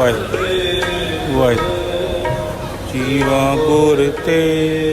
ਵਾਹਿਗੁਰੂ। ਵਾਹਿਗੁਰੂ। ਜੀਵਾ ਗੁਰ ਤੇਰਾ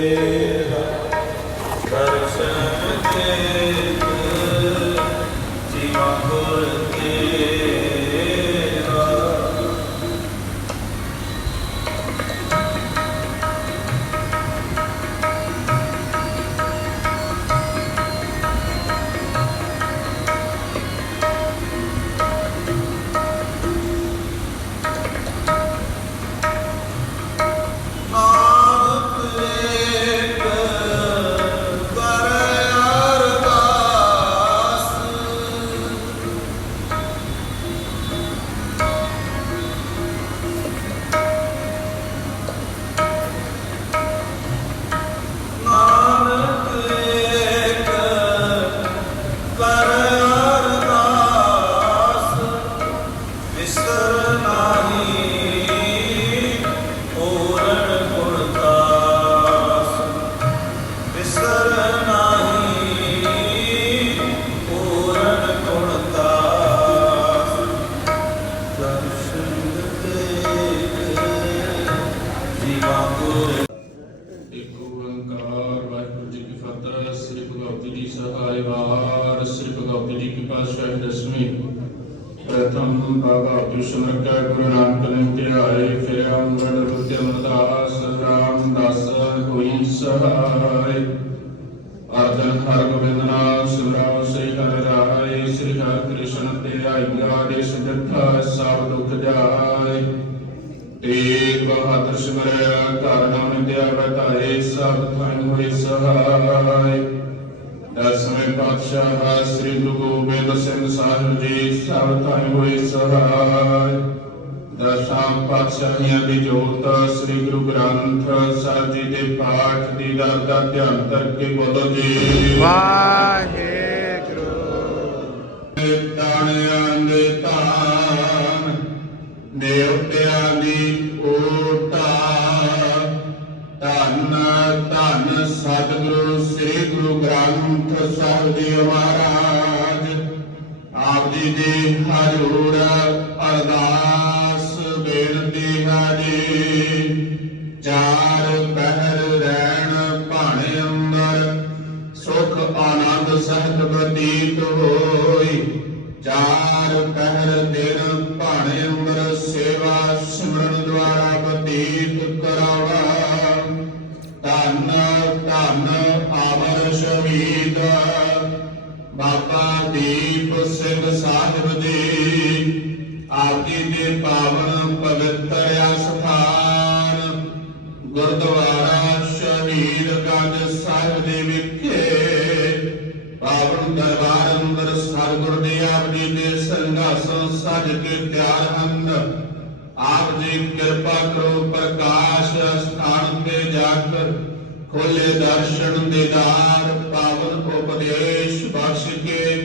ਜੀ ਸਹਾਇ ਵਾਰ ਸ੍ਰੀ ਭਗਵਤੀ ਜੀ ਕੀ ਪਾਤਸ਼ਾਹ ਦਸਵੀਂ। ਪ੍ਰਥਮ ਭਗਵਤੀ ਸਿਮਰਕੈ ਗੁਰੂ ਨਾਨਕ ਨੇ ਧਿਆਏ ਫਿਰ ਅੰਮ੍ਰਿਤ ਰੁਤਿ ਅਮਰਦਾਸ ਰਾਮਦਾਸ ਹੋਈ ਸਹਾਇ ਅਰਜਨ ਹਰ ਗੋਬਿੰਦ ਨਾਮ ਸਿਮਰਾਵ ਸ੍ਰੀ ਹਰਿ ਰਾਏ ਸ੍ਰੀ ਹਰਿ ਕ੍ਰਿਸ਼ਨ ਤੇ ਆਈਆ ਦੇ ਸਿਧਾ ਸਭ ਦੁਖ ਜਾਏ। ਤੇਗ ਬਹਾਦਰ ਸਿਮਰਿਆ, ਘਰ ਨਾਮ ਵਿਦਿਆ ਬਤਾਏ ਸਭ ਥਾਂ ਹੋਏ ਸਹਾਇ ਦਸਵੇਂ ਪਾਤਸ਼ਾਹ ਸ੍ਰੀ ਗੁਰੂ ਗੋਬਿੰਦ ਸਿੰਘ ਸਾਹਿਬ ਜੀ ਸਭ ਥਾਂ ਹੋਏ ਸਹਾਇ ਦਸਾਂ ਪਾਤਸ਼ਾਹੀਆਂ ਦੀ ਜੋਤ ਸ੍ਰੀ ਗੁਰੂ ਗ੍ਰੰਥ ਸਾਹਿਬ ਜੀ ਦੇ ਪਾਠ ਦੀ ਦਰ ਦਾ ਧਿਆਨ ਕਰਕੇ ਬੋਲੋ ਜੀ। ਵਾਹਿਗੁਰੂ। ਤਾਣਿਆਂ ਦੇ ਤਾਨ ਦੇਵਤਿਆਂ ਦੀ ਓਟਾ ਸਤਿਗੁਰੂ ਸ੍ਰੀ ਗੁਰੂ ਗ੍ਰੰਥ ਸਾਹਿਬ ਜੀ ਮਹਾਰਾਜ। ਆਪ ਜੀ ਦੀ ਹਜ਼ੂਰ ਅਰਦਾਸ ਬੇਨਤੀ ਹੈ ਜੀ ਚਾਰ ਪਹਿਰ ਰਹਿਣ, ਭਾਣੇ ਅੰਦਰ ਸੁਖ, ਆਨੰਦ, ਸਹਿਤ ਬਤੀਤ ਹੋਈ। ਚਾਰ ਪਹਿਰ ਦਿਨ, ਭਾਣੇ ਅੰਦਰ ਸੇਵਾ, ਸਿਮਰਨ ਦੁਆਰਾ ਬਤੀਤ ਕਰਾਵਾ ਧੰਨ ਧੰਨ ਆਵਰ ਸ਼ਹੀਦ ਬਾਬਾ ਦੀਪ ਸਿੰਘ ਸਾਹਿਬ ਜੀ ਆਪ ਦੇ ਪਾਵਨ ਪਵਿੱਤਰ ਅਸਥਾਨ। ਗੁਰਦੁਆਰਾ ਸ਼ਹੀਦਗੰਜ ਸਾਹਿਬ ਦੇ ਵਿਖੇ, ਪਾਵਨ ਦਰਬਾਰ ਅੰਦਰ ਸਤਿਗੁਰ ਦੇ ਆਪ ਜੀ ਦੇ ਸੰਘਾਸਨ ਸਜ ਕੇ ਤਿਆਰ ਹਨ ਆਪ ਜੀ ਕਿਰਪਾ ਕਰੋ ਪ੍ਰਕਾਸ਼ ਖੋਲੇ ਦਰਸ਼ਨ ਦੀਦਾਰ ਪਾਵਨ ਉਪਦੇਸ਼ ਬਖਸ਼ ਕੇ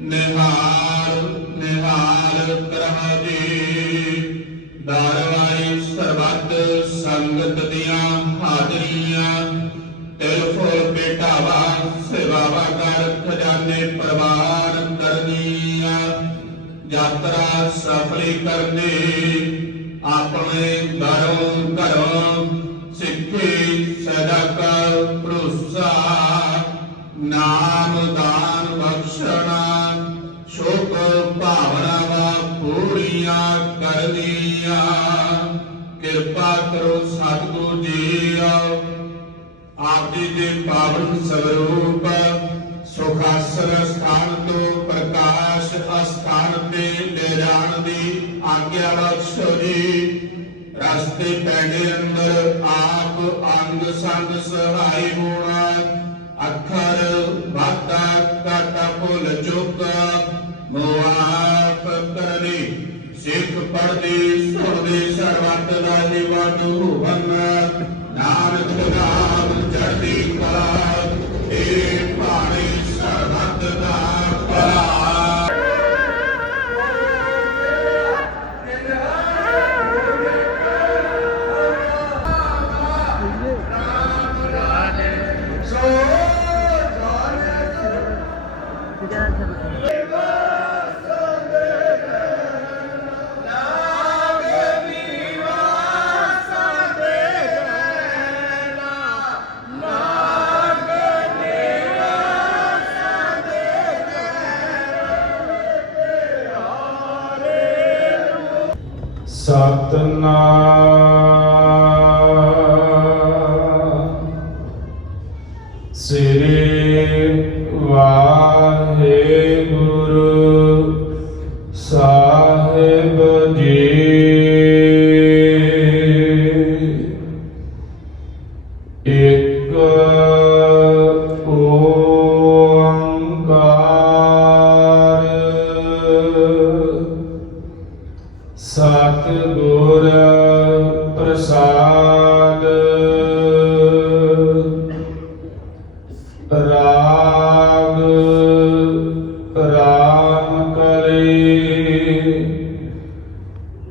ਨਿਹਾਲ ਨਿਹਾਲ ਕਰਮ ਜੀ। ਦਾਰਵਾਈ ਸਰਬੱਤ ਸੰਗਤ ਦੀਆਂ ਹਾਜ਼ਰੀਆਂ ਤਿਲ ਫੁੱਲ ਭੇਟਾਵਾ ਸੇਵਾਵਾ ਕਰ ਖਜ਼ਾਨੇ ਪ੍ਰਵਾਨ ਕਰਨੀਆਂ। ਯਾਤਰਾ ਸਫਲੀ ਕਰਨੀ। ਕਰਨੀਆਂ। ਕਿਰਪਾ ਕਰੋ ਸਤਿਗੁਰੂ ਜੀਓ ਆਪ ਜੀ ਦੇ ਪਾਵਨ ਸਰੂਪ ਸੁਖਾਸਨ ਸਥਾਨ ਤੋਂ ਪ੍ਰਕਾਸ਼ ਅਸਥਾਨ ਤੇ ਲੈ ਜਾਣ ਦੀ ਆਗਿਆ ਬਖਸ਼ੋ ਜੀ। ਰਸਤੇ ਪੈਂਦੇ ਅੰਦਰ ਆਪ ਅੰਗ ਸੰਗ ਸਹਾਈ ਹੋਣਾ। ਅੱਖਰ ਬਾਤਾ ਕਾਟਾ ਭੁੱਲ ਚੁੱਕ। ਮੁਆਫ ਕਰਨੀ। ਸਿੱਖ ਪੜਦੇ ਸੁਣਦੇ ਸਰਬੱਤ ਦਾ ਨਿਵਾਨ ਹੋਵਨ। ਸਤਨਾਮ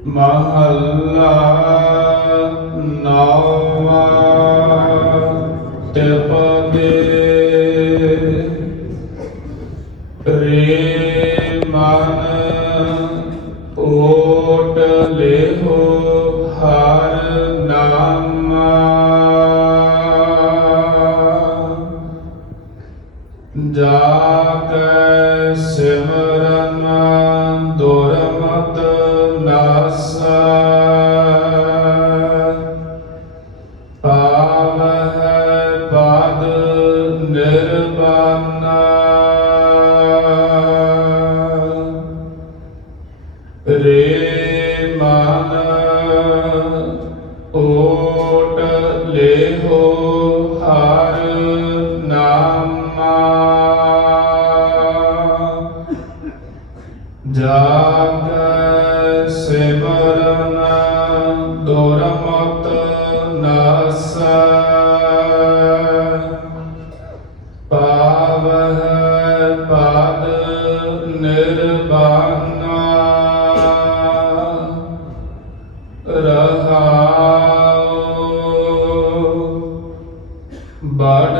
ਮਹੱਲਾ ਨੌਵਾਂ ਟਪਦੇ ਰੇ ਮਨ ਓਟ ਲਿਹੋ ਹਰ ਨਾਮ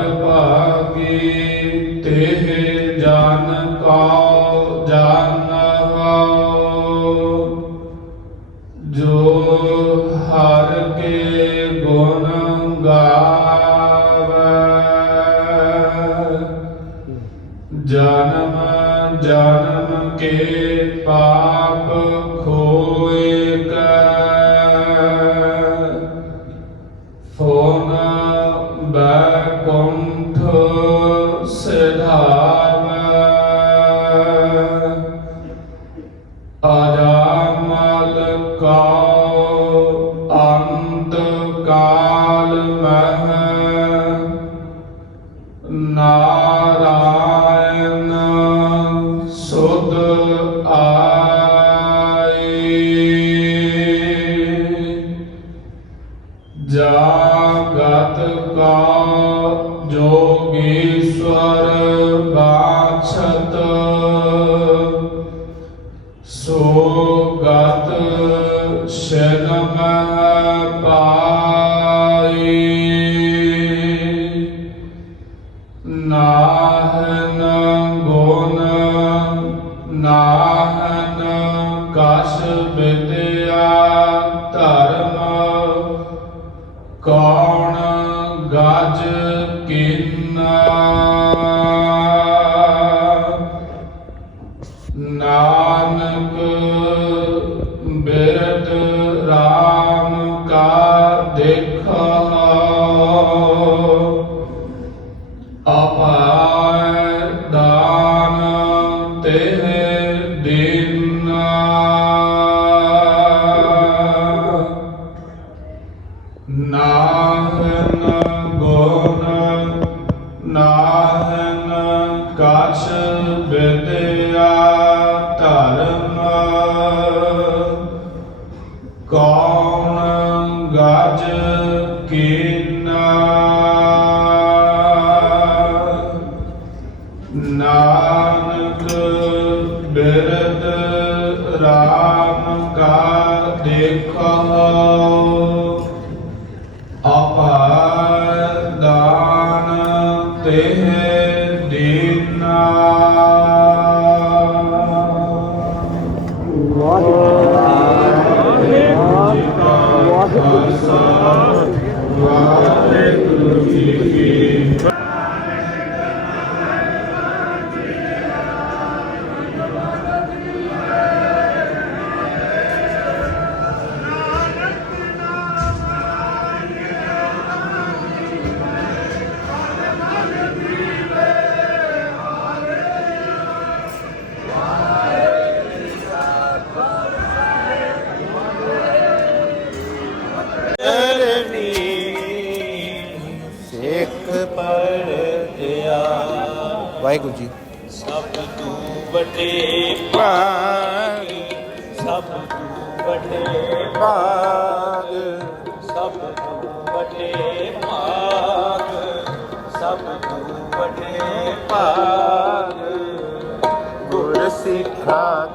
ਭਾਗੀ ਤੇ ਜਨ ਕਉ ਜਾਣਹੁ ਜੋ ਹਰ ਕੇ ਗੁਣ ਗਾਵੇ। ਜਨਮ ਜਨਮ ਕੇ ਪਾਪ ਖੋਏ ਕੈ। ਕਾਲ ਮਹਿ ਨਾਰਾਇਣ ਸੁਧ ਆਈ ਜਾਗਤ ਕਾ ਜੋਗੀਸ਼ਵਰ ਬਾਛਤ ਅਪਾਰ ਦਾਨ ਤੇ ਦਿਨਾ ਨਾਹਨ ਗੁਣ ਨਾਹਨ ਕਛ ਵਿਦਿਆ ਧਰਮ ਕੌਣ ਗਜ ਅਪਾਰ ਵਾਹਿਗੁਰੂ ਜੀ। ਸਭ ਤੂੰ ਵੱਡੇ ਭਾਗ, ਸਭ ਤੂੰ ਵੱਡੇ ਭਾਗ, ਸਭ ਤੂੰ ਵੱਡੇ ਭਾਗ, ਸਭ ਤੂੰ ਵੱਡੇ ਭਾਗ। ਗੁਰ ਸਿੱਖਾ